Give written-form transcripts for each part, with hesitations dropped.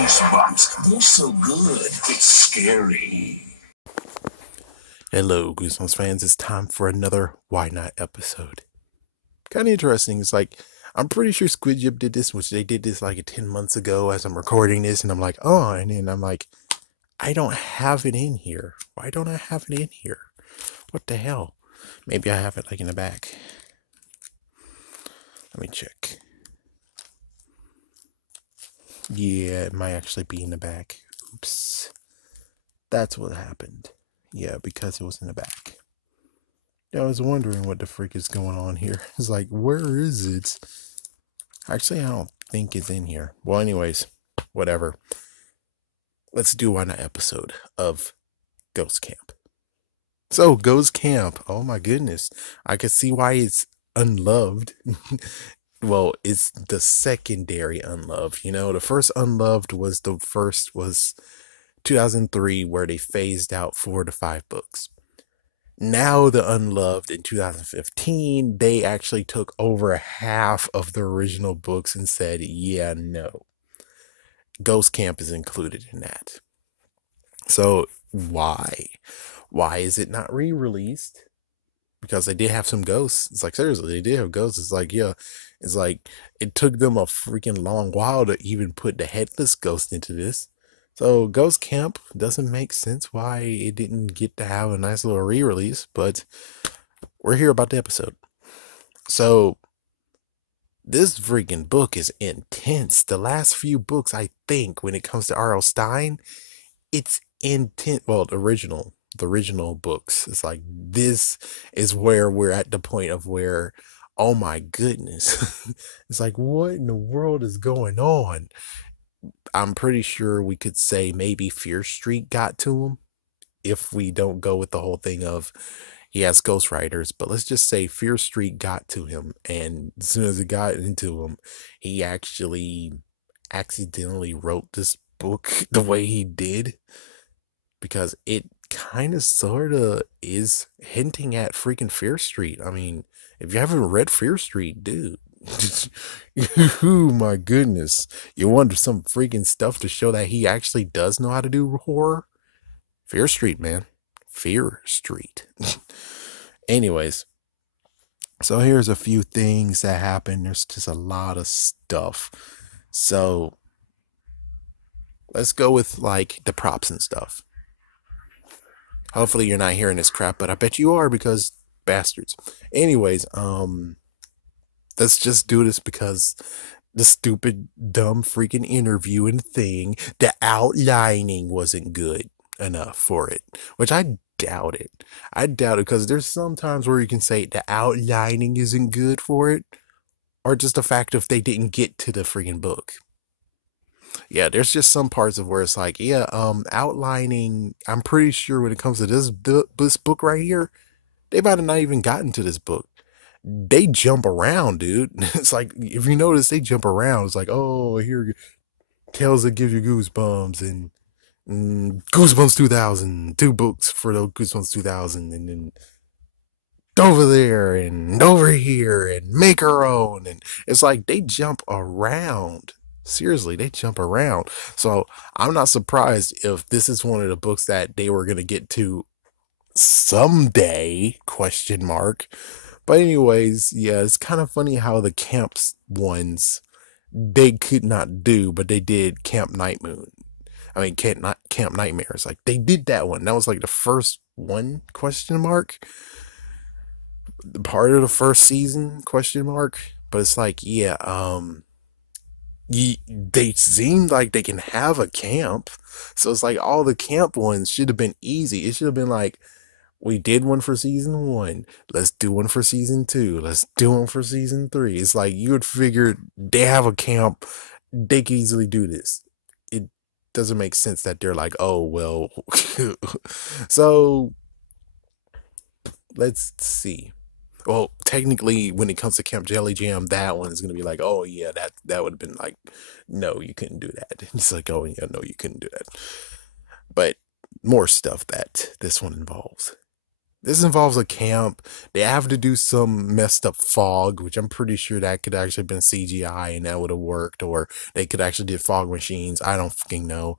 goosebumps. They're so good, it's scary. Hello, Goosebumps fans. It's time for another Why Not episode. Kind of interesting. It's like, I'm pretty sure Squid Jib did this, which they did this like 10 months ago as I'm recording this, and I'm like, oh, and then I'm like, I don't have it in here. Why don't I have it in here? What the hell? Maybe I have it like in the back. Let me check. Yeah, it might actually be in the back. Oops. That's what happened. Yeah, because it was in the back. I was wondering what the freak is going on here. It's like, where is it? Actually, I don't think it's in here. Well, anyways, whatever. Let's do one episode of Ghost Camp. So, Ghost Camp. Oh my goodness. I can see why it's unloved. Well, it's the secondary unloved. You know, the first unloved was 2003, where they phased out 4 to 5 books. Now the unloved in 2015, they actually took over half of the original books and said, yeah, no. Ghost Camp is included in that. So why? Why is it not re-released? Because they did have some ghosts. It's like, seriously, they did have ghosts. It's like, yeah, it's like, it took them a freaking long while to even put the headless ghost into this. So Ghost Camp doesn't make sense why it didn't get to have a nice little re-release, but we're here about the episode. So this freaking book is intense. The last few books, I think, when it comes to R.L. Stine, it's intense. Well, the original books. It's like, this is where we're at the point of where, oh my goodness. It's like, what in the world is going on? I'm pretty sure we could say maybe Fear Street got to him, if we don't go with the whole thing of he has ghostwriters, but let's just say Fear Street got to him, and as soon as it got into him, he actually accidentally wrote this book the way he did, because it kind of sort of is hinting at freaking Fear Street. I mean, if you haven't read Fear Street, dude, oh my goodness, you wonder some freaking stuff to show that he actually does know how to do horror. Fear Street, man. Fear Street. Anyways, so here's a few things that happen. There's just a lot of stuff. So let's go with like the props and stuff. Hopefully you're not hearing this crap, but I bet you are, because bastards. Anyways, let's just do this because the stupid, dumb freaking interview and thing, the outlining wasn't good enough for it, which I doubt it. I doubt it, because there's some times where you can say the outlining isn't good for it, or just the fact if they didn't get to the freaking book. Yeah, there's just some parts of where it's like, yeah, outlining, I'm pretty sure when it comes to this book right here, they might have not even gotten to this book. They jump around, dude. It's like, if you notice, they jump around. It's like, oh, here, Tales That Give You Goosebumps, and Goosebumps 2000, 2 books for the Goosebumps 2000, and then over there and over here and make her own. And it's like they jump around. Seriously, they jump around. So I'm not surprised if this is one of the books that they were going to get to someday, question mark. But anyways, yeah, it's kind of funny how the camps ones they could not do, but they did Camp Night Moon. I mean, Camp Nightmares. Like, they did that one. That was like the first one, question mark. Part of the first season, question mark. But it's like, yeah, they seem like they can have a camp. So it's like all the camp ones should have been easy. It should have been like, we did one for season 1. Let's do one for season 2. Let's do one for season 3. It's like, you would figure they have a camp. They can easily do this. It doesn't make sense that they're like, oh, well. So let's see. Well, technically, when it comes to Camp Jelly Jam, that one is going to be like, oh, yeah, that would have been like, no, you couldn't do that. It's like, oh, yeah, no, you couldn't do that. But more stuff that this one involves. This involves a camp. They have to do some messed up fog, which I'm pretty sure that could actually have been CGI and that would have worked, or they could actually did fog machines. I don't fucking know.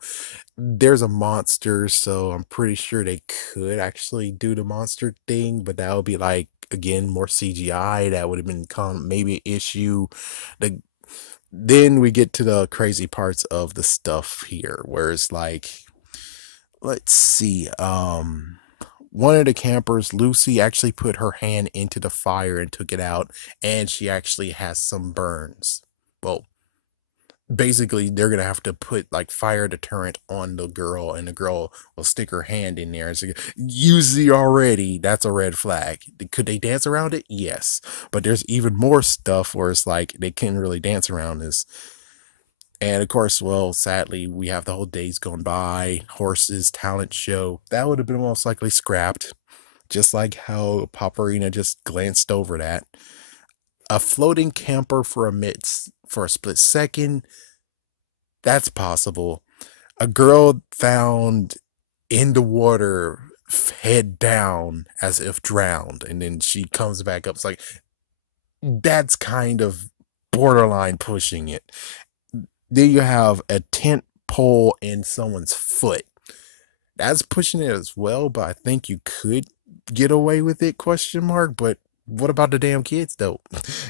There's a monster, so I'm pretty sure they could actually do the monster thing, but that would be like again more CGI. That would have been maybe an issue. The Then we get to the crazy parts of the stuff here, where it's like, let's see, one of the campers, Lucy, actually put her hand into the fire and took it out, and she actually has some burns. Well, basically, they're gonna have to put like fire deterrent on the girl, and the girl will stick her hand in there. And so, usually, already that's a red flag. Could they dance around it? Yes, but there's even more stuff where it's like they can't really dance around this. And of course, well, sadly, we have the whole Days Gone By, Horses, talent show. That would have been most likely scrapped, just like how Pop Arena just glanced over that. A floating camper for a split second, that's possible. A girl found in the water, head down as if drowned, and then she comes back up. It's like, that's kind of borderline pushing it. Then you have a tent pole in someone's foot. That's pushing it as well, but I think you could get away with it, question mark. But what about the damn kids though?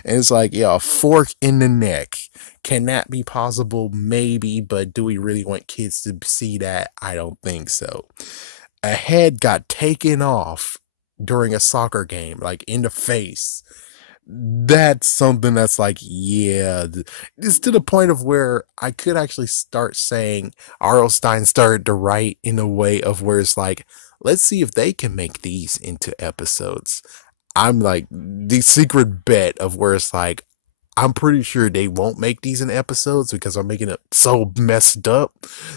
And it's like, yeah, a fork in the neck. Can that be possible? Maybe, but do we really want kids to see that? I don't think so. A head got taken off during a soccer game, like in the face. That's something that's like, yeah, it's to the point of where I could actually start saying R.L. Stein started to write in a way of where it's like, let's see if they can make these into episodes. I'm like the secret bet of where it's like, I'm pretty sure they won't make these in episodes because I'm making it so messed up.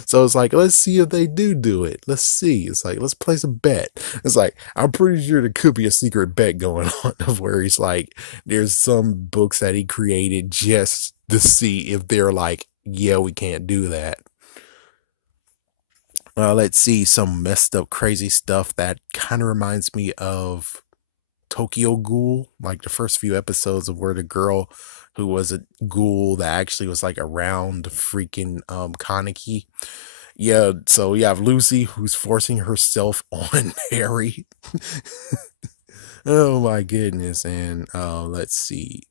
So it's like, let's see if they do it. Let's see. It's like, let's place a bet. It's like, I'm pretty sure there could be a secret bet going on of where he's like, there's some books that he created just to see if they're like, yeah, we can't do that. Let's see some messed up, crazy stuff that kind of reminds me of Tokyo Ghoul, like the first few episodes of where the girl who was a ghoul that actually was like around freaking Kaneki. Yeah, so you have Lucy who's forcing herself on Harry. Oh my goodness. And let's see.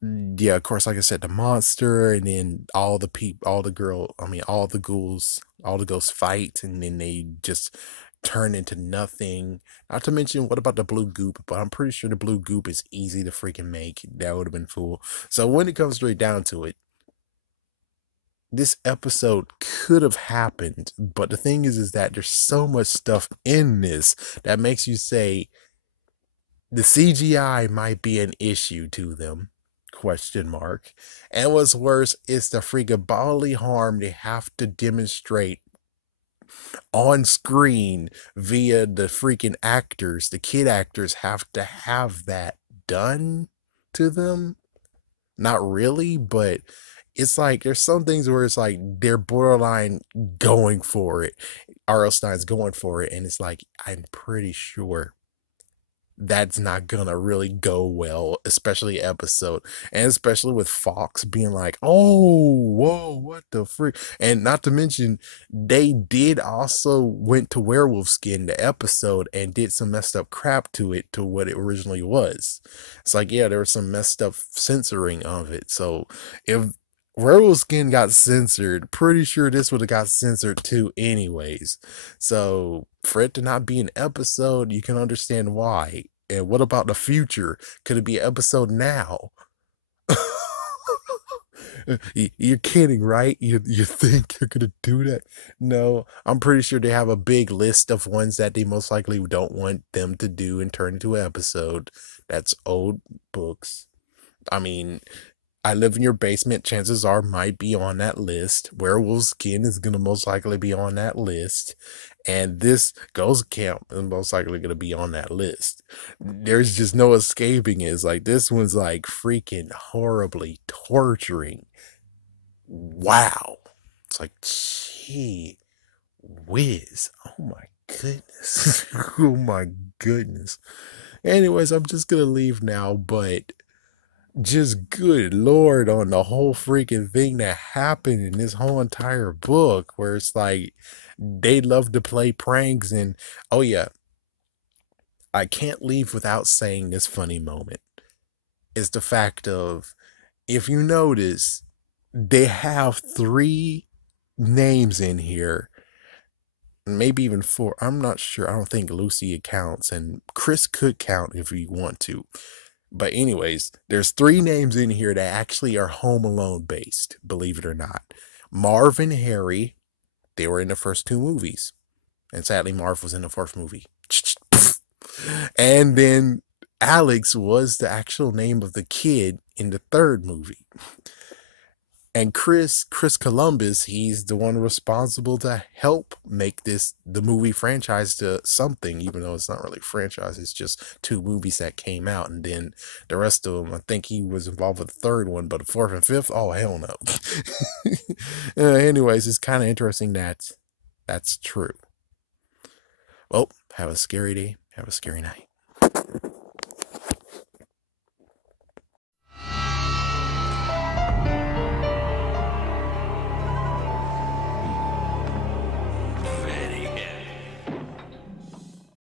Yeah, of course, like I said, the monster, and then all the people, all the girl, I mean, all the ghouls, all the ghosts fight, and then they just turn into nothing. Not to mention, what about the blue goop? But I'm pretty sure the blue goop is easy to freaking make. That would have been cool. So when it comes straight down to it, this episode could have happened, but the thing is that there's so much stuff in this that makes you say the CGI might be an issue to them, question mark. And what's worse is the freaking bodily harm they have to demonstrate on screen via the freaking actors. The kid actors have to have that done to them. Not really, but it's like there's some things where it's like they're borderline going for it. R.L. Stein's going for it, and it's like, I'm pretty sure that's not gonna really go well, especially episode, and especially with Fox being like, oh, whoa, what the freak. And not to mention, they did also went to werewolf skin the episode and did some messed up crap to it to what it originally was. It's like, yeah, there was some messed up censoring of it. So if werewolf skin got censored, pretty sure this would have got censored too anyways. So for it to not be an episode, you can understand why. And what about the future? Could it be an episode now? You're kidding, right? You think you're gonna do that? No, I'm pretty sure they have a big list of ones that they most likely don't want them to do and turn into an episode. That's old books. I mean, I Live in Your Basement, chances are, might be on that list. Werewolf Skin is going to most likely be on that list. And this Ghost Camp is most likely going to be on that list. There's just no escaping it. It's like, this one's like freaking horribly torturing. Wow. It's like, gee whiz. Oh my goodness. Oh my goodness. Anyways, I'm just gonna leave now, but just good lord on the whole freaking thing that happened in this whole entire book where it's like they love to play pranks. And oh yeah, I can't leave without saying this funny moment is the fact of, if you notice, they have three names in here, maybe even four. I'm not sure. I don't think Lucy counts, and Chris could count if you want to. But anyways, there's three names in here that actually are Home Alone based, believe it or not. Marv and Harry, they were in the first two movies. And sadly, Marv was in the fourth movie. And then Alex was the actual name of the kid in the third movie. And Chris Columbus, he's the one responsible to help make the movie franchise to something, even though it's not really a franchise. It's just two movies that came out, and then the rest of them, I think he was involved with the third one, but the fourth and fifth, oh hell no. Anyways, it's kind of interesting that that's true. Well, have a scary day. Have a scary night.